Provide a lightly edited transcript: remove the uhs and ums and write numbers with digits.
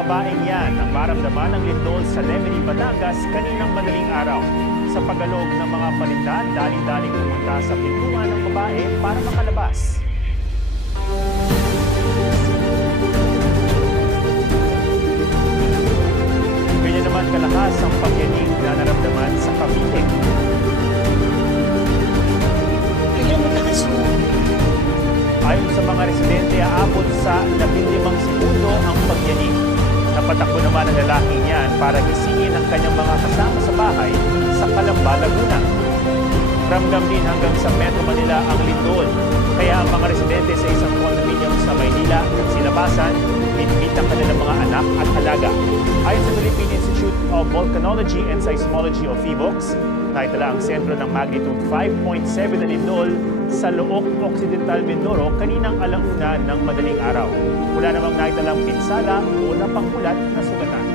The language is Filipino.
babaeng yan ang maramdaman ng lindol sa Lemony, Batangas kaninang madaling araw. Sa pagalog ng mga palitan, daling-daling pumunta sa pintuan ng babae para makalabas. Ganyan naman kalakas ang pagyanig na naramdaman sa Cavite. Ayon sa mga residente, aabot sa 15 segundo ang pagyanig. Napatakbo naman ang lalaking yan para gisingin ang kanyang mga kasama sa bahay sa Calamba, Laguna. Ramdam din hanggang sa Metro Manila ang lindol. Kaya ang mga residente sa isang condominium sa Maynila at Silabasan, binibit ang kanilang mga anak at alaga. Ayon sa Philippine Institute of Volcanology and Seismology o PHIVOLCS, naitala ang sentro ng magnitude 5.7 na lindol sa Looc Occidental, Mindoro kaninang alauna ng madaling araw. Wala namang naitalang pinsala o napangkulat na sugatan.